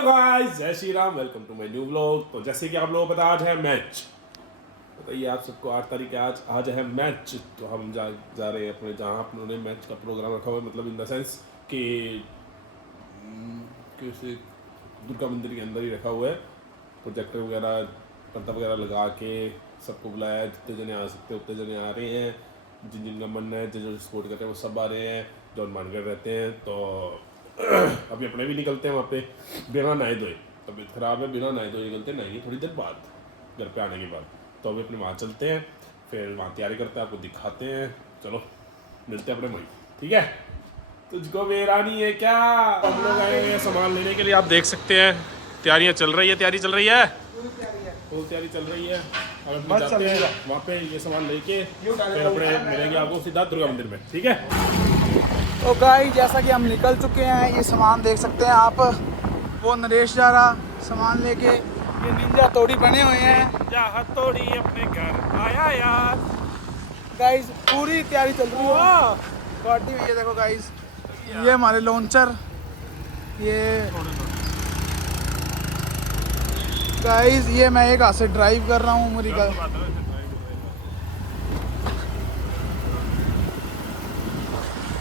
Hello guys, जय Shri Ram. Welcome to my new vlog. तो जैसे कि आप लोगों को पता आज है मैच, बताइए आप सबको 8 तारीख आज आज है मैच। तो हम जा रहे हैं अपने जहाँ अपने मैच का प्रोग्राम रखा हुआ है, मतलब इन द सेंस कि किसी दुर्गा मंदिर के अंदर ही रखा हुआ है। प्रोजेक्टर वगैरह पर्दा वगैरह लगा के सबको बुलाया है। जितने जने आ सकते हैं उतने जने आ रहे हैं। जिन जिनका मन है, जो सपोर्ट करते हैं वो सब आ रहे हैं। जॉन मानकर रहते हैं तो अभी अपने भी निकलते हैं वहाँ पे बिना नहाए धोए। तबीयत खराब है, बिना नहाए धोए निकलते, नहाएंगे थोड़ी देर बाद घर पे आने के बाद। तो अभी अपने वहाँ चलते हैं, फिर वहाँ तैयारी करते हैं, आपको दिखाते हैं। चलो मिलते हैं अपने वहीं, ठीक है। तुझको मेरा नहीं है क्या। हम लोग आए हैं सामान लेने के लिए, आप देख सकते हैं तैयारियाँ चल रही है। तैयारी चल रही है, फुल तैयारी चल रही है। और अपने जाते हैं वहाँ पे ये सामान लेके, फिर अपने मिलेंगे आपको सीधा दुर्गा मंदिर में, ठीक है। तो गाइस जैसा कि हम निकल चुके हैं, ये सामान देख सकते हैं आप। वो नरेश जा रहा सामान लेके। ये निंजा तोड़ी बने हुए हैं, जहाँ तोड़ी अपने घर आया यार। गाइस पूरी तैयारी चल रही है गाड़ी में। ये देखो गाइस, ये हमारे लॉन्चर। ये गाइस ये मैं एक हाथ से ड्राइव कर रहा हूँ। मेरी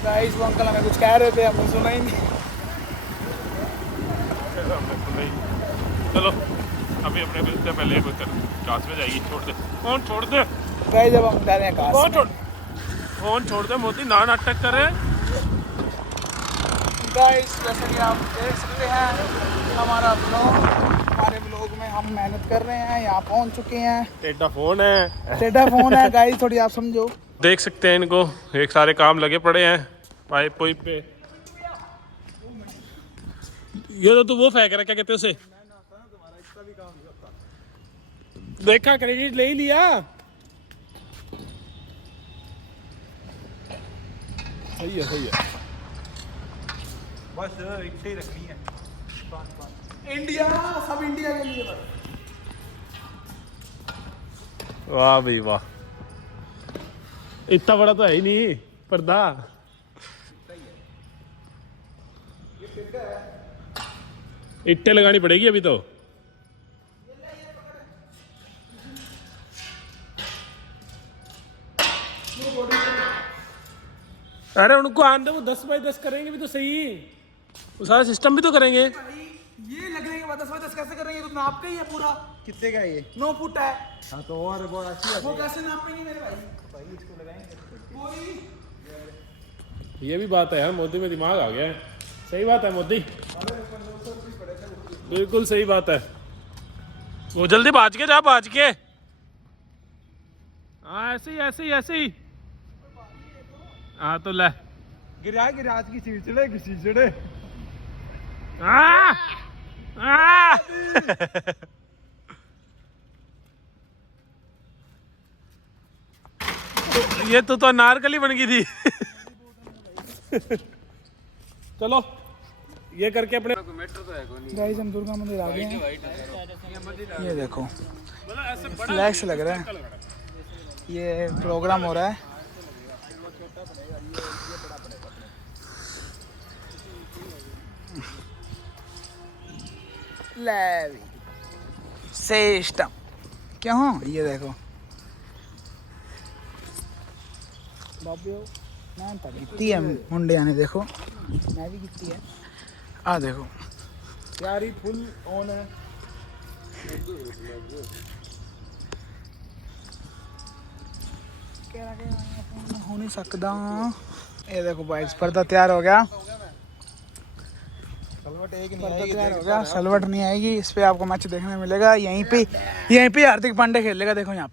गाइस वो अंकल हमें कुछ कह रहे थे, हमने सुना ही नहीं। चलो अभी अपने मिलते हैं, पहले क्लास में जाएगी। छोड़ दे फोन, छोड़ दे गाइस जब हम जा रहे हैं फोन, क्लास फोन छोड़ दे मोदी, ना नाटक करे। गाइस जैसा कि आप देख सकते हैं हमारा ब्लॉग में हम मेहनत कर रहे हैं, यहाँ पहुँच चुके हैं। टेढ़ा फोन है, टेढ़ा फोन है गाइस, थोड़ी आप समझो। देख सकते हैं इनको, एक सारे काम लगे पड़े हैं पाइप पुइप पे। ये तो वो फेंक रहा, क्या कहते हैं उसे, देखा क्रेडिट ले ही लिया। सही है, सही है। बस इतनी रखनी है। इंडिया, सब इंडिया के लिए बस। वाह भाई वाह, इतना बड़ा तो है ही नहीं पर्दा। इट्टे लगानी पड़ेगी अभी तो। अरे उनको आने वो 10 बाई 10 करेंगे भी तो सही, वो सारा सिस्टम भी तो करेंगे। ये लगने के बाद 10 कैसे करेंगे? तो नाप का ही है पूरा। कितने का ये? 9 फुट है। हाँ तो और बहुत अच्छी वो कैसे नापेंगे मेरे भाई? भाई इसको लगाएंगे। ये भी बात है यार, मोदी में दिमाग आ गया है। सही बात है मोदी, बिल्कुल सही बात है। वो जल्दी भाज के जा, भाज के। हाँ ऐसे ही ऐसे ही ऐसे ही। हाँ तो ले गिराज की चिड़चिड़े की चिड़चिड़े। ये तो अनारकली बन गई थी। चलो ये करके अपने गाइस हम दुर्गा मंदिर आ गए हैं। ये देखो फ्लैक्स लग रहा है, ये प्रोग्राम हो रहा है। सिस्टम क्यों? ये देखो मैं कितनी है मुंडे आने, देखो मैं भी कितनी है। आ देखो यारी फुल ऑन है। हो नहीं सकता। ये देखो भाई पर्दा तैयार हो गया। सलवट एक नहीं पर्दा आएगी, तैयार हो गया, सलवट नहीं आएगी। इस पे आपको मैच देखने मिलेगा। यहीं पे हार्दिक पांड्या खेलेगा। देखो यहाँ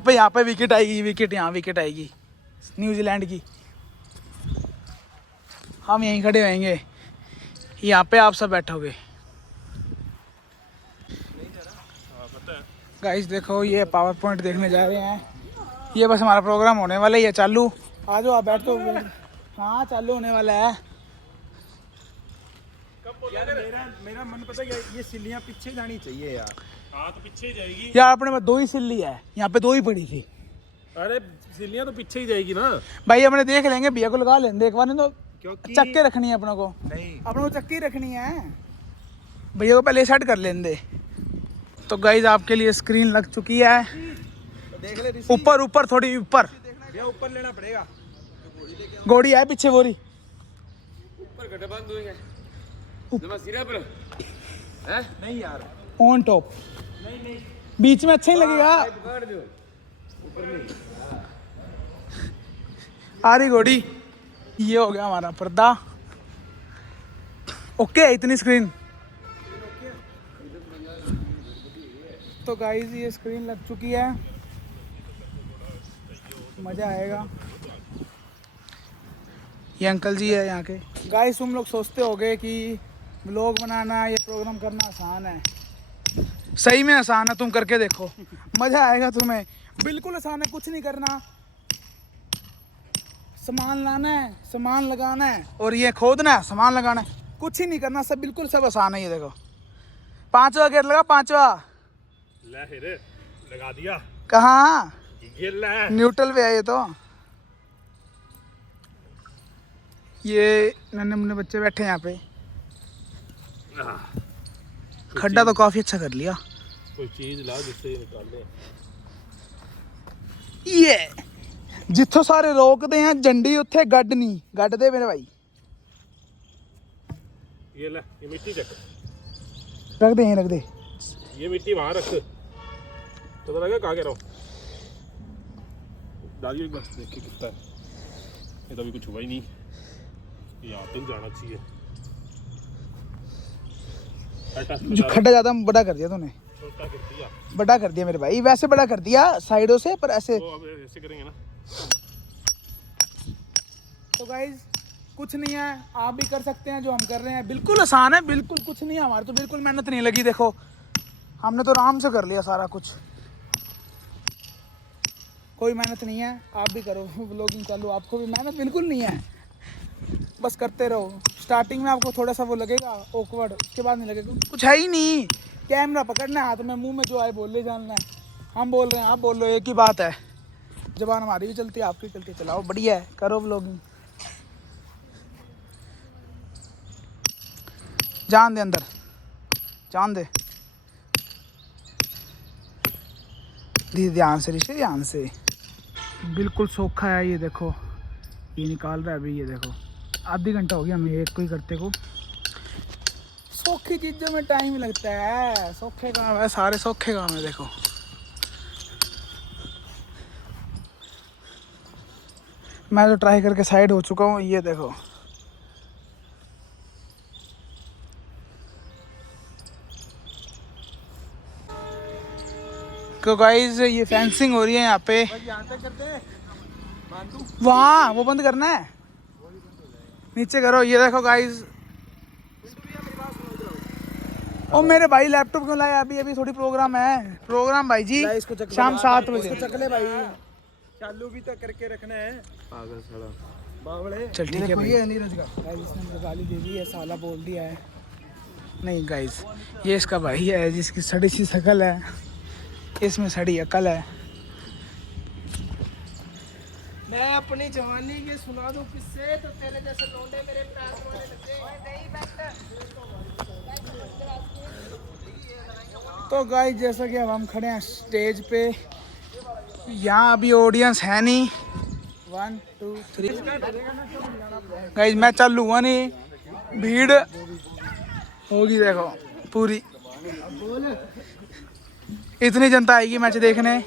पे यहाँ पे विकेट आएगी, विकेट आएगी न्यूजीलैंड की। हम यहीं खड़े होंगे, यहाँ पे आप सब बैठोगे। गाइस देखो ये पावर पॉइंट देखने जा रहे हैं। ये बस हमारा प्रोग्राम होने वाला ही है चालू। आ जाओ आप बैठो। हाँ चालू होने वाला है। यार मेरा मन पता क्या, ये सिल्लियाँ पीछे जानी चाहिए यार। हाँ तो पीछे ही जाएगी यार अपने पास 2 ही सिल्ली है, यहाँ पे 2 ही पड़ी थी। अरे सिल्लियाँ तो पीछे ही जाएगी ना भाई अपने देख लेंगे, भैया को लगा लेंगे एक बार। नहीं तो क्योंकि चक्के रखनी है अपनों को, नहीं अपनों को चक्की रखनी है। भैया को पहले सेट कर लेने दे। तो गाइज आपके लिए स्क्रीन लग चुकी है, देख ले ऊपर ऊपर थोड़ी ऊपर, भैया ऊपर लेना पड़ेगा। घोड़ी है पीछे बोरी, ऊपर गड्ढा बंद होएंगे जमा सिरे पर हैं। नहीं यार ऑन टॉप, नहीं नहीं बीच में अच्छा ही लगेगा। पकड़ दो ऊपर नहीं। आ रही घोड़ी। ये हो गया हमारा पर्दा। ओके इतनी स्क्रीन। तो गाइस ये स्क्रीन लग चुकी है, मज़ा आएगा। ये अंकल जी है यहाँ के। गाइस तुम लोग सोचते होगे कि व्लॉग बनाना, ये प्रोग्राम करना आसान है। सही में आसान है, तुम करके देखो, मज़ा आएगा तुम्हें। बिल्कुल आसान है, कुछ नहीं करना, सामान लाना है, सामान लगाना है और ये खोदना है, सामान लगाना है, कुछ ही नहीं करना, सब बिल्कुल सब आसान है। ये देखो 5वां गेट लगा, 5वां लगा दिया। कहाँ? गिल्ला न्यूट्रल पे है ये तो। ये नन्हे मुन्ने बच्चे बैठे हैं यहाँ पे। खड्डा तो काफी अच्छा कर लिया। कोई चीज ला जिससे निकाल ले। ये जिथों सारे रोकते हैं झंडी उत्थे गड्ढ नहीं, गड्ढ दे मेरे भाई। ये ले, ये मिट्टी चक, रख दे, यहीं रख दे। ये मिट्टी वहां रख, तो लगा कहाँ रहो डालिए एक बार, देखिए कितना है। ये तो अभी कुछ हुआ ही नहीं, यहाँ तक जाना चाहिए। जो खड्डा ज्यादा बड़ा कर दिया तूने, छोटा कर दिया, बड़ा कर दिया मेरे भाई। वैसे बड़ा कर दिया साइडों से, पर ऐसे तो अब ऐसे करेंगे ना। तो गाइज कुछ नहीं है, आप भी कर सकते हैं जो हम कर रहे हैं। बिल्कुल आसान है, बिल्कुल कुछ नहीं है, हमारे तो बिल्कुल मेहनत नहीं लगी। देखो हमने तो आराम से कर लिया सारा कुछ, कोई मेहनत नहीं है। आप भी करो व्लॉगिंग चालू, आपको भी मेहनत बिल्कुल नहीं है, बस करते रहो। स्टार्टिंग में आपको थोड़ा सा वो लगेगा ऑकवर्ड, उसके बाद नहीं लगेगा, कुछ है ही नहीं। कैमरा पकड़ना है हाथ में, मुंह में जो आए बोल ले जाना है। हम बोल रहे हैं, आप बोल रहे हो, एक ही बात है। जबान हमारी भी चलती है, आपकी चलती है, चलाओ, बढ़िया है, करो व्लॉगिंग। जान दे अंदर, जान दे, ध्यान से ऋषि, ध्यान से। बिल्कुल सोखा है ये, देखो ये निकाल रहा है अभी। ये देखो आधी घंटा हो गया हमें एक को ही करते को। सौखी चीज़ों में टाइम लगता है, सौखे काम है, सारे सौखे काम है। देखो मैं तो ट्राई करके साइड हो चुका हूँ। ये देखो तो गाइस ये फेंसिंग हो रही है यहाँ पे। वहाँ वो बंद करना है, नीचे करो। ये देखो गाइस, ओ मेरे भाई लैपटॉप क्यों लाया? अभी अभी थोड़ी प्रोग्राम है, प्रोग्राम भाई जी शाम 7 बजे। चकले भाई चालू भी तो करके रखना है। पागल साला बावड़े चल ठीक है भाई। नीरज का गाइस इसने मुझे गाली दे दी है, साला बोल दिया है। नहीं गाइस ये इसका भाई है जिसकी सड़ी सी शकल है, इसमें सड़ी अकल है। मैं अपनी जवानी के सुना दूं किससे, तो तेरे जैसे लौंडे मेरे प्यार वाले लगते। तो गाइस जैसा कि अब हम खड़े हैं स्टेज पे, यहाँ अभी ऑडियंस है नहीं। 1 2 3 गाइस मैं चालू हुआ नहीं, भीड़ होगी देखो पूरी, इतनी जनता आएगी मैच देखने।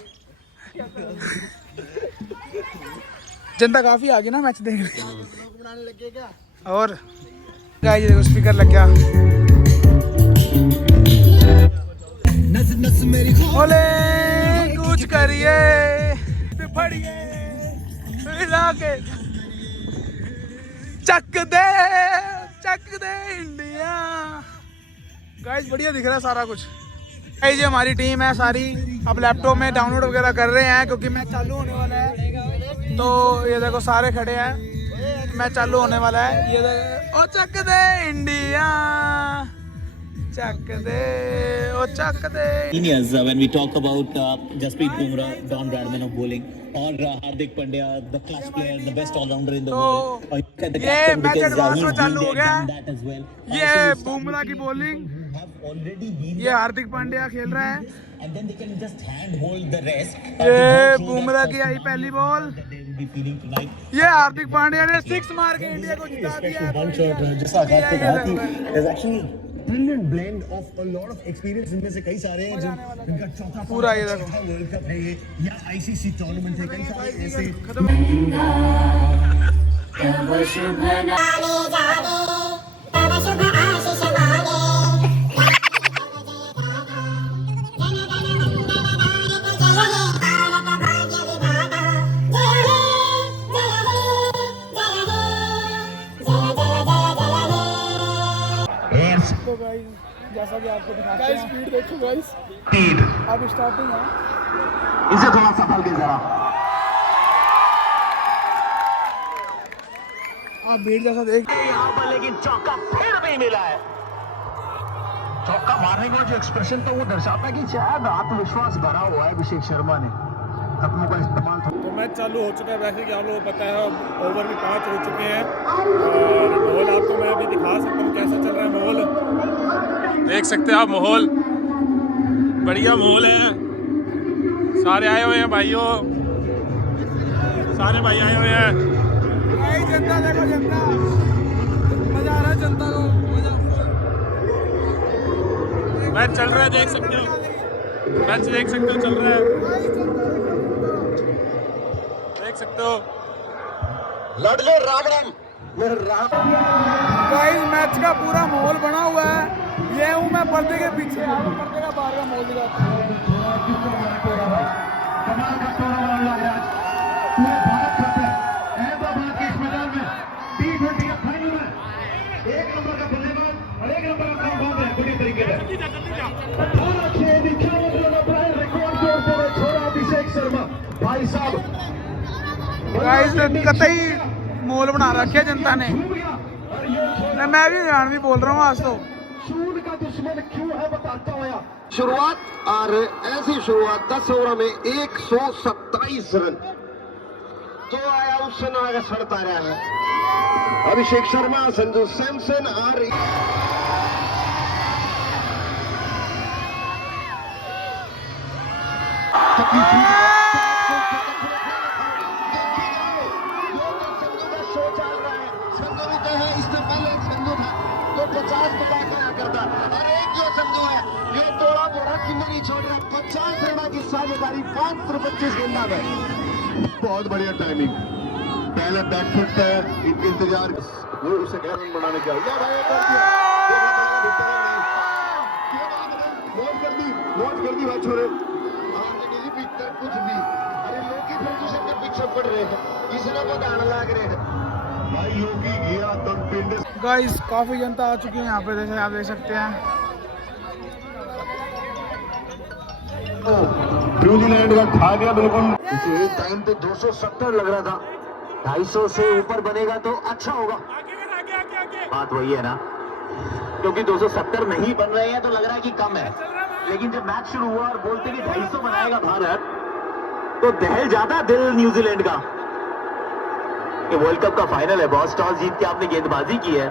जनता काफी आ गई ना मैच देखने। और गाइस देखो स्पीकर लग गया, बोले कुछ करिए फड़िए हिला के चक दे इंडिया। गाइस बढ़िया दिख रहा है सारा कुछ। गाइस ये हमारी टीम है सारी, अब लैपटॉप में डाउनलोड वगैरह कर रहे हैं क्योंकि मैच चालू होने वाला है। तो ये देखो सारे खड़े हैं, मैच चालू होने वाला है। ये देखो ओ चक दे इंडिया, ਚੱਕ ਦੇ ਉਹ ਚੱਕ ਦੇ Seniors, when we talk about Jasprit Bumrah, Don Bradman of bowling, or Hardik Pandya, the class player, the best all-rounder in the तो world, or you look at the ये captain match because advance he's में been चालू हो there, गया done है। that as well. ये Also, you start Bumrah की with people bowling, who have already been ये there, हार्दिक पांड्या खेल रहा है। and then they can just handhold the rest. ये to go through Bumrah that की आई first पहली round ball. that they will be feeling tonight. ये हार्दिक पांड्या ने 6 मार के इंडिया को जिता दिया है। वन शॉट जैसा आकाश ने कहा कि there's actually brilliant blend of a lot of experience इनमें से कई सारे हैं जिनका चौथा पूरा ये देखो वर्ल्ड कप है ये या आईसीसी टूर्नामेंट है कई सारे ऐसे तो गाइस जैसा कि आपको दिखाते हैं स्पीड देखो गाइस अब स्टार्टिंग है इसे थोड़ा संभल के जरा आप भीड़ जैसा देख यहाँ पर लेकिन चौका फिर भी मिला है चौका मारने का जो एक्सप्रेशन तो वो दर्शाता है कि शायद आत्मविश्वास भरा हुआ है अभिषेक शर्मा ने अपनों का इस्तेमाल तो मैच चालू हो चुका है। वैसे कि आप लोगों को पता है ओवर भी 5 हो चुके हैं और माहौल आपको मैं अभी दिखा सकता हूँ कैसा चल रहा है माहौल। देख सकते हैं आप माहौल, बढ़िया माहौल है। सारे आए हुए हैं भाइयों, सारे भाई आए हुए हैं। भाई जनता देखो जनता मजा आ रहा है जनता को मजा मैच चल रहा है, देख सकते हो मैच देख सकते हो चल रहा है, देख सकते हो। लड़ले रावण मेरे राम गाइस मैच का पूरा माहौल बना हुआ है। ये हूँ मैं पर्दे के पीछे, आपको पर्दे का बाहर का माहौल दिखाता हूँ। कमाल का टूर्नामेंट लग रहा है पूरे भारत भर से अहमदाबाद के इस मैदान में T20 के फाइनल में 1 नंबर का बल्लेबाज और 1 नंबर का कप्तान है बढ़िया तरीके से 18 रन अपना रिकॉर्ड तोड़ के छोड़ा अभिषेक शर्मा भाई साहब गाइस कतई माहौल बना रखे जनता ने। मैं भी जान भी बोल रहा हूँ आज तो शून्य का दुश्मन क्यों है बताता हुआ शुरुआत और ऐसी शुरुआत 10 ओवर में 127 रन जो आया उससे ना आगे सड़ता रहा है अभिषेक शर्मा संजू सैमसन और इससे पहले एक संजू था तो 50 बताया करता और एक जो संजू है ये तोड़ा बोरा जिंदगी छोड़ रहा 50 रन की साझेदारी 5 पर 25 गेंदा में बहुत बढ़िया टाइमिंग पहले बैकफुट पे इंतजार वो उसे रन बनाने के लिए भाई कर दिया नोट कर दी भाई छोरे नहीं पिक्चर कुछ भी अरे लोग की फिर के पीछे पड़ रहे हैं इसने बताने लग रहे हैं भाई योगी गया तन पिंड गाइस काफी जनता आ चुकी है यहाँ पे, जैसे आप देख सकते हैं। न्यूजीलैंड का खा गया बिल्कुल इसे टाइम पे 270 लग रहा था 250 से ऊपर बनेगा तो अच्छा होगा बात वही है ना क्योंकि 270 नहीं बन रहे हैं तो लग रहा है कि कम है लेकिन जब मैच शुरू हुआ और बोलते कि 250 बनाएगा भारत तो दहल जाता दिल न्यूजीलैंड का। ये वर्ल्ड कप का फाइनल है बॉस, टॉस जीत के आपने गेंदबाजी की है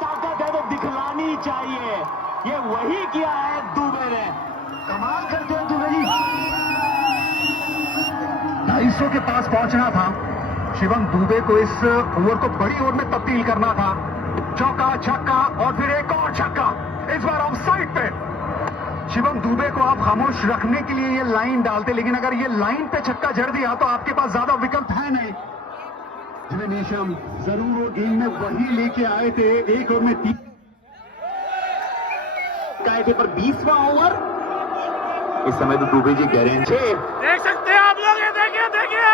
ताकत है तो दिखलानी चाहिए ये वही किया है दुबे ने कमाल करते हैं दुबे जी 250 के पास पहुंचना था शिवम दुबे को इस ओवर को बड़ी ओवर में तब्दील करना था चौका छक्का और फिर एक और छक्का इस बार ऑफ साइड पे शिवम दुबे को आप खामोश रखने के लिए ये लाइन डालते लेकिन अगर ये लाइन पे छक्का जड़ दिया तो आपके पास ज्यादा विकल्प है नहीं नीशम जरूर वो गेम में वही लेके आए थे एक ओवर में 3 आए थे पर 20वां ओवर इस समय तो दुबे जी कह रहे हैं 6 देख सकते हैं आप लोग, ये देखिए देखिए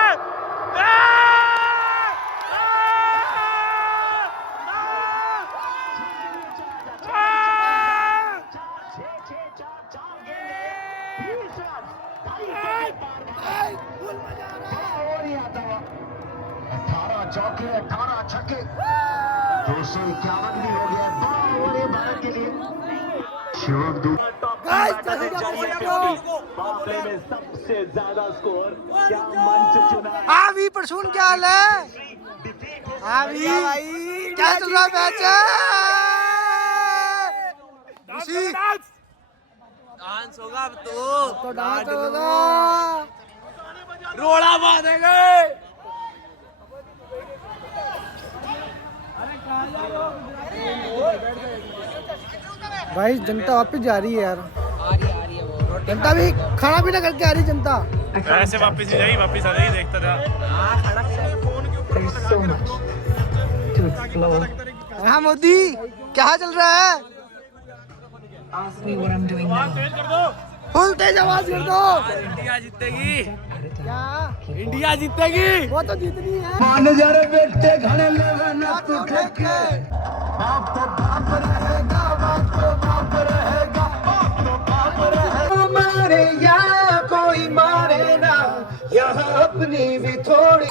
18 चौके 18 छक्के 251 भी हो गया। बड़ा ओवर है भारत के लिए। शिवम दूबे मामले में सबसे ज्यादा स्कोर। क्या मंच चुना है। हाँ भी परसून क्या हाल है? हाँ भी क्या चल रहा मैच? डांस होगा अब तो डांस होगा, रोड़ा मारेंगे। भाई जनता वापस जा रही है यार, जनता भी खाना पीना करके आ रही जनता। ऐसे वापस ही जाएगी, वापस आ जाएगी, देखता था। हाँ मोदी क्या चल रहा है? फुल तेज आवाज कर दो। इंडिया जीतेगी। क्या इंडिया जीतेगी? वो तो जीतनी है। मान जा रे बेटे घने लेना तू ठेके। बाप तो बाप रहेगा, बाप तो बाप रहेगा, बाप तो बाप रहेगा। मारे या कोई मारे ना, यहाँ अपनी भी थोड़ी।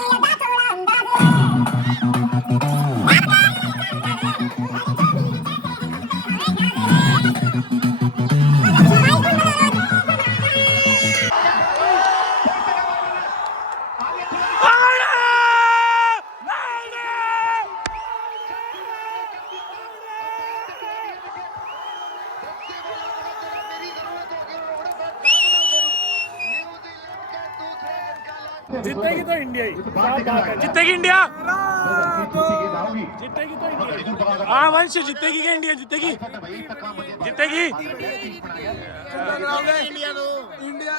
जीतेगी तो इंडिया ही, जीतेगी इंडिया, जीतेगी तो इंडिया। हाँ वंश जीतेगी क्या? इंडिया जीतेगी, जीतेगी। इंडिया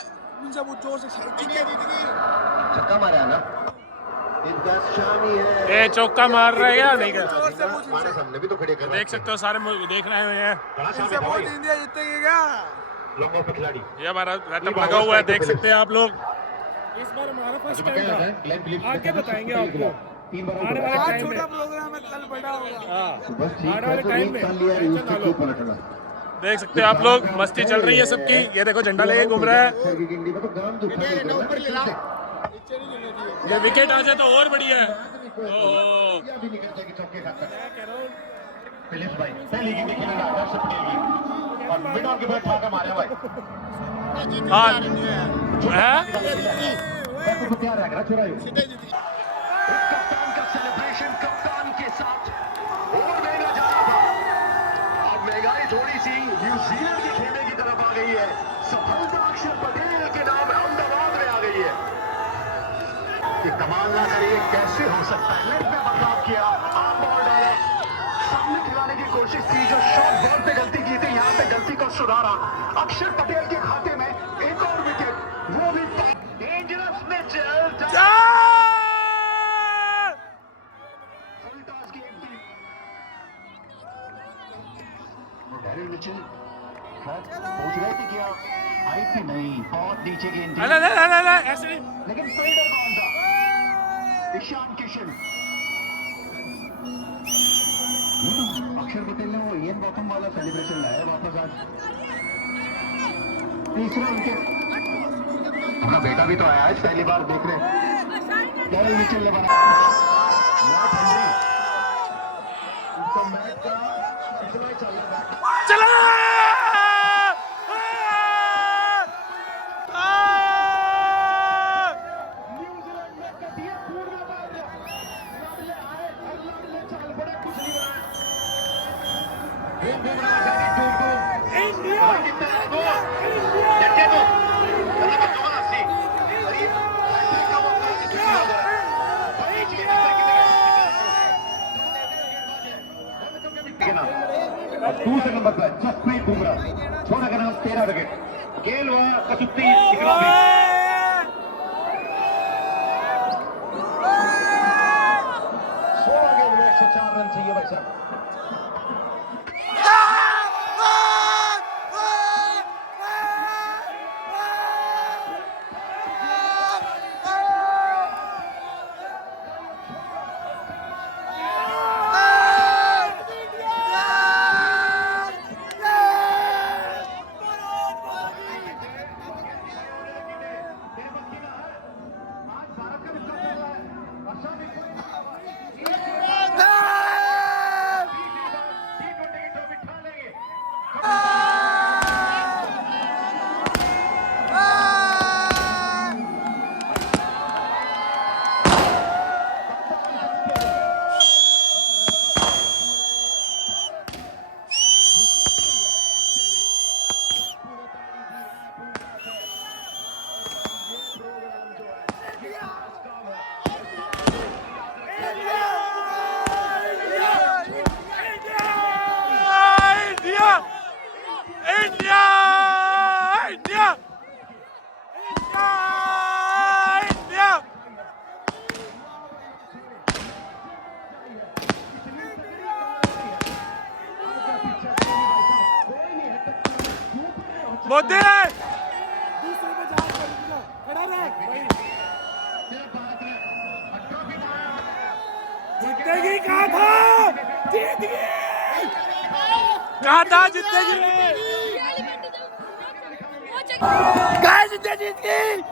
जब वो जोर से छक्का मारा है ना। ये चौका मार रहा है या नहीं कर? हमारे सामने भी तो खड़े कर रहे देख सकते हो, सारे देख रहे हुए हैं। इंडिया जीतेगी क्या? लंबा पे खिलाड़ी। ये हमारा सेटअप लगा हुआ है, देख सकते हैं आप लोग। इस बार हमारा फर्स्ट टाइम था, आगे बताएंगे आपको आने वाले टाइम में। छोटा प्रोग्राम है, कल बड़ा होगा। आने वाले टाइम में देख सकते हैं आप लोग, मस्ती चल रही है सबकी। ये देखो झंडा लेके घूम रहा है। ये विकेट आ जाए तो और बढ़िया है। ओहो फिलिप्स भाई पहली गेंद खेलेगा दर्शक के लिए और मिड ऑन के बैट मार मारे भाई। हाँ तो तैयार रहेगा चुरायो। कप्तान का सेलिब्रेशन कप्तान के साथ और महंगा जा रहा था। अब महंगाई थोड़ी सी न्यूजीलैंड के खेमे की तरफ आ गई है। सफलता अक्षर पटेल के नाम अहमदाबाद में आ गई है। कि कमाल ना करिए कैसे हो सकता है। लेग में बदलाव किया, आम बॉल डाला, सामने खिलाने की कोशिश थी। जो शॉट बॉल पे गलती की थी, यहाँ पे गलती को सुधारा। अक्षर पटेल के खाते में एक और विकेट, वो भी डेंजरस में सोच रहे थे क्या आई थी? नहीं, बहुत नीचे गेंद थी। ऐसे नहीं। लेकिन फील्डर कौन था? ईशान किशन। अक्षर पटेल ने वो इयन बॉथम वाला सेलिब्रेशन लाया वापस आज। तीसरा विकेट। अपना बेटा भी तो आया है पहली बार देख रहे। कैरल मिचेल ने बनाया। मैच का इतना ही चल रहा है। चला दूसरे नंबर पर जसप्रीत बुमराह, छोटा का नाम 13 विकेट। गेल हुआ कसुत्ती इकनॉमी। 16 गेंद में 104 रन चाहिए भाई साहब। आज भारत का मोदी दूसरे पे जहाज कर दीजिए। खड़ा रहे। जीतेगी कहाँ था? जीत गई। कहाँ था जीतेगी? गाइस इंडिया जीत गई।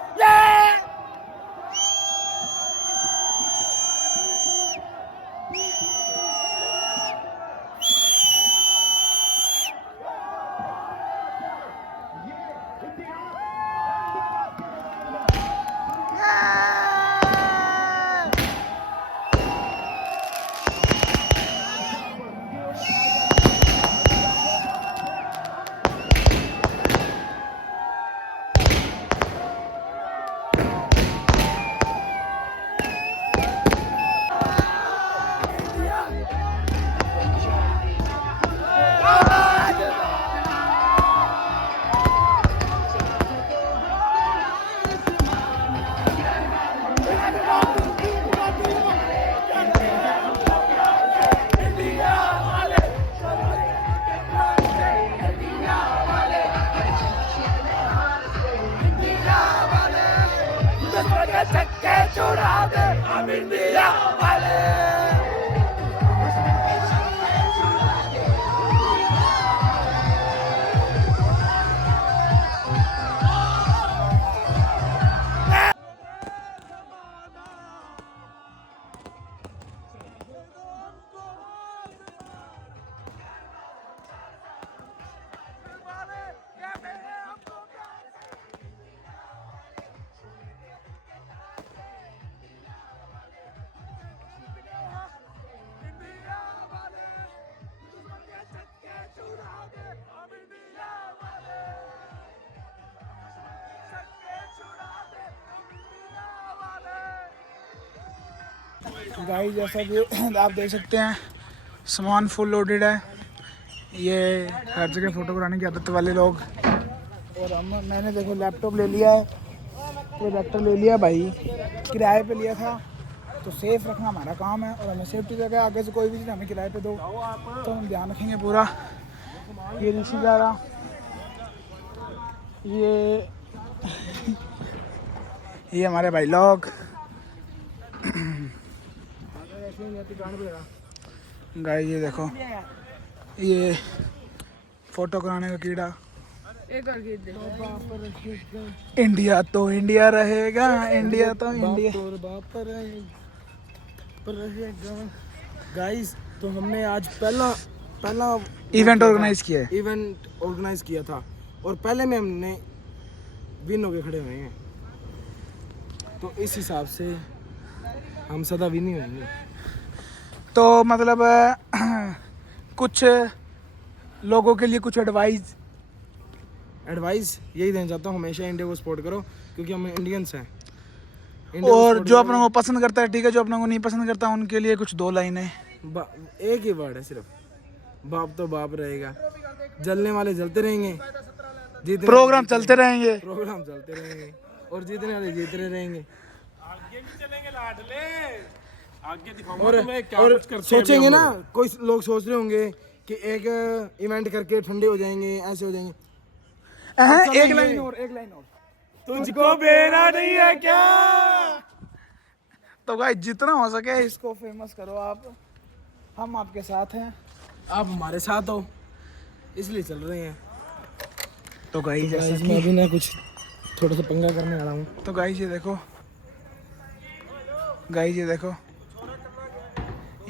ये छक्के छुड़ा दे हम इंडिया वाले। गाइस जैसा कि आप देख सकते हैं सामान फुल लोडेड है। ये हर जगह फ़ोटो कराने की आदत वाले लोग। और मैंने देखो लैपटॉप ले लिया है, प्रोजेक्टर ले लिया भाई, किराए पे लिया था तो सेफ़ रखना हमारा काम है और हमें सेफ्टी जगह आगे से कोई भी चीज़ हमें किराए पे दो तो हम ध्यान रखेंगे पूरा। ये ऋषि जा रहा, ये हमारे भाई लोग। गाइस ये देखो, ये फोटो कराने का कीड़ा। इंडिया तो इंडिया रहेगा, इंडिया तो इंडिया रहेगा। गाइस तो हमने आज पहला इवेंट ऑर्गेनाइज किया है। इवेंट ऑर्गेनाइज किया था और पहले में हमने विन होके खड़े हुए हैं, तो इस हिसाब से हम सदा विन ही होंगे। तो मतलब कुछ लोगों के लिए कुछ एडवाइस यही देना चाहता हूँ, हमेशा इंडिया को सपोर्ट करो क्योंकि हम इंडियंस हैं। और जो अपने को पसंद करता है ठीक है, जो अपने को नहीं पसंद करता उनके लिए कुछ 2 लाइनें। एक ही वर्ड है सिर्फ, बाप तो बाप रहेगा। जलने वाले जलते रहेंगे, प्रोग्राम चलते रहेंगे और जीतने वाले जीतते रहेंगे। आगे भी चलेंगे लाडले, आगे दिखाऊंगा और तुम्हें क्या और कुछ करते हैं सोचेंगे हम ना, लोग। कोई लोग सोच रहे होंगे कि एक इवेंट करके ठंडे हो जाएंगे, ऐसे हो जाएंगे। एक लाइन और तुझको बेरा नहीं है क्या? तो भाई जितना हो सके इसको फेमस करो आप, हम आपके साथ हैं, आप हमारे साथ हो, इसलिए चल रहे हैं। तो गाइस जैसा मैं अभी ना कुछ थोड़ा सा पंगा करने वाला हूँ। तो गाइस ये देखो,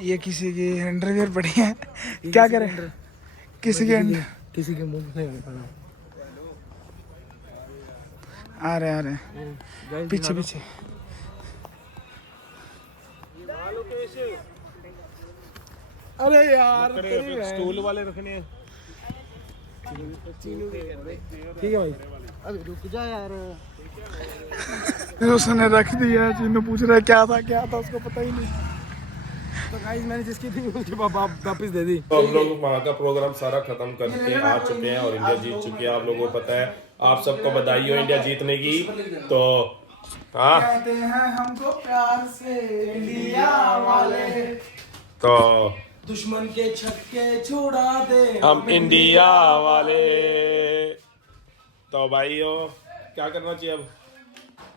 ये किसी की अंडरवियर पड़ी है। क्या करें, किसी के मुंह में पड़ा। आ रहे पीछे अरे यार स्टूल वाले रखने हैं। ठीक है भाई, अभी रुक जा यार। उसने रख दिया। चिन्नू पूछ रहा है क्या था उसको पता ही नहीं। तो गाइस मैंने जिसकी थी उसके वापस दे दी। तो हम लोग वहाँ का प्रोग्राम सारा खत्म करके आ चुके हैं और इंडिया जीत चुकी है। आप लोगों को पता है, आप सबको बधाई हो इंडिया जीतने की। तो हाँ, कहते हैं हमको प्यार से इंडिया वाले, तो दुश्मन के छक्के छुड़ा दे हम इंडिया वाले। तो भाई क्या करना चाहिए अब,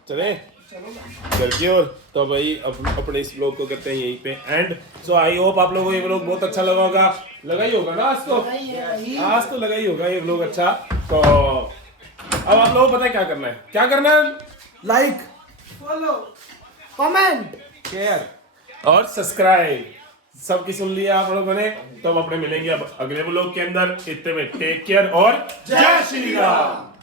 चले घर की ओर। तो भाई अपने इस ब्लॉग को करते हैं यहीं पे एंड। सो आई होप आप लोगों को ये ब्लॉग बहुत अच्छा लगा होगा, लगा ही होगा ना आज तो लगा ही होगा ये ब्लॉग अच्छा। तो अब आप लोगों को पता है क्या करना है, लाइक, फॉलो, कमेंट, शेयर और सब्सक्राइब सबकी सुन लिया आप लोगों ने। तो हम अपने मिलेंगे अब अगले ब्लॉग के अंदर। इतने में टेक केयर और जय श्री राम।